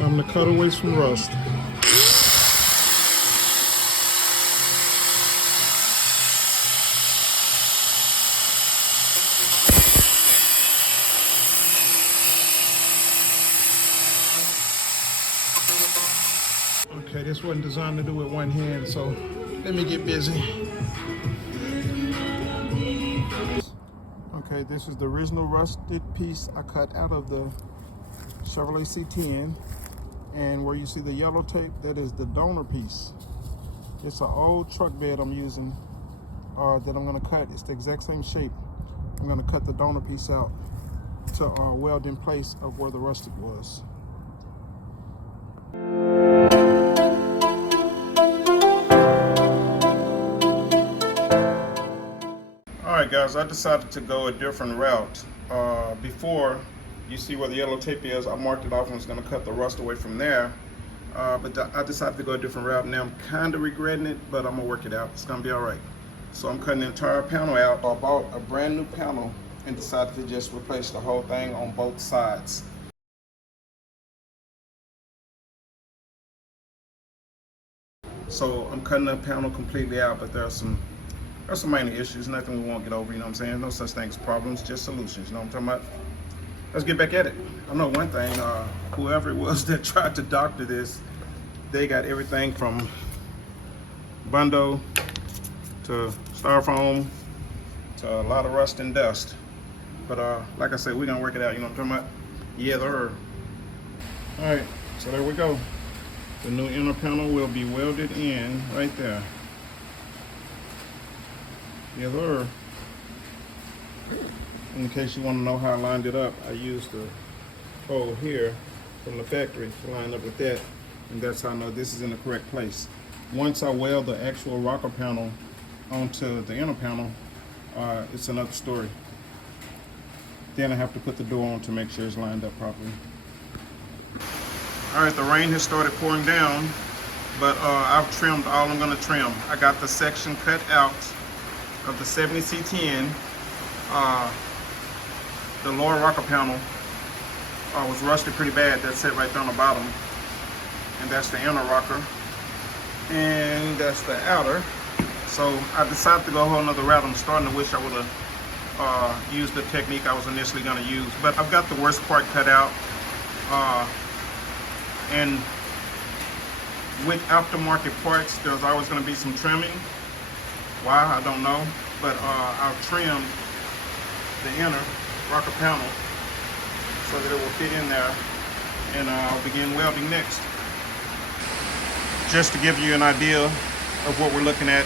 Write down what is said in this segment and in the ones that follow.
I'm the cutaways from rust. Okay, this wasn't designed to do with one hand, so let me get busy. Okay, this is the original rusted piece I cut out of the Chevrolet C10, and where you see the yellow tape, that is the donor piece. It's an old truck bed I'm using that I'm going to cut. It's the exact same shape. I'm going to cut the donor piece out to weld in place of where the rusted was. Alright guys, I decided to go a different route. Before, you see where the yellow tape is, I marked it off and was going to cut the rust away from there. But I decided to go a different route. Now I'm kind of regretting it, but I'm going to work it out. It's going to be alright. So I'm cutting the entire panel out. I bought a brand new panel and decided to just replace the whole thing on both sides. So I'm cutting the panel completely out, but there's some minor issues, nothing we won't get over, you know what I'm saying? No such thing as problems, just solutions, you know what I'm talking about? Let's get back at it. I know one thing, whoever it was that tried to doctor this, they got everything from Bundo to styrofoam to a lot of rust and dust. But like I said, we're gonna work it out, you know what I'm talking about? Yeah, there. All right, so there we go. The new inner panel will be welded in right there. Yeah, there. In case you want to know how I lined it up, I used the hole here from the factory to line up with that, and that's how I know this is in the correct place. Once I weld the actual rocker panel onto the inner panel, it's another story. Then I have to put the door on to make sure it's lined up properly. All right, the rain has started pouring down, but I've trimmed all I'm going to trim. I got the section cut out of the 70 C10. The lower rocker panel was rusted pretty bad. That's it right there on the bottom. And that's the inner rocker. And that's the outer. So I decided to go a whole nother route. I'm starting to wish I would have used the technique I was initially going to use. But I've got the worst part cut out. And with aftermarket parts, there's always going to be some trimming. Why, I don't know. But I've trimmed the inner rocker panel so that it will fit in there, and I'll begin welding next. Just to give you an idea of what we're looking at,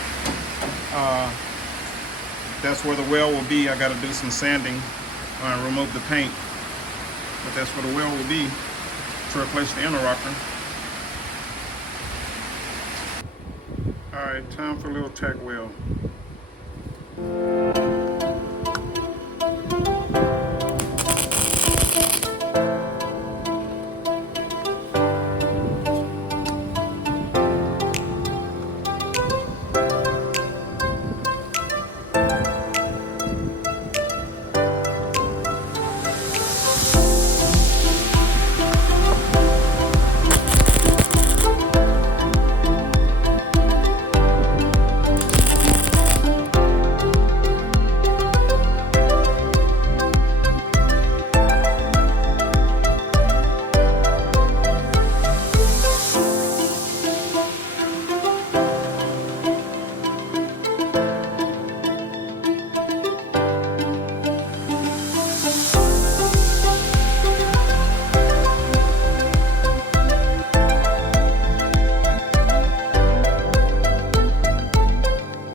that's where the weld will be. I got to do some sanding and remove the paint, but that's where the weld will be to replace the inner rocker. All right, time for a little tack weld.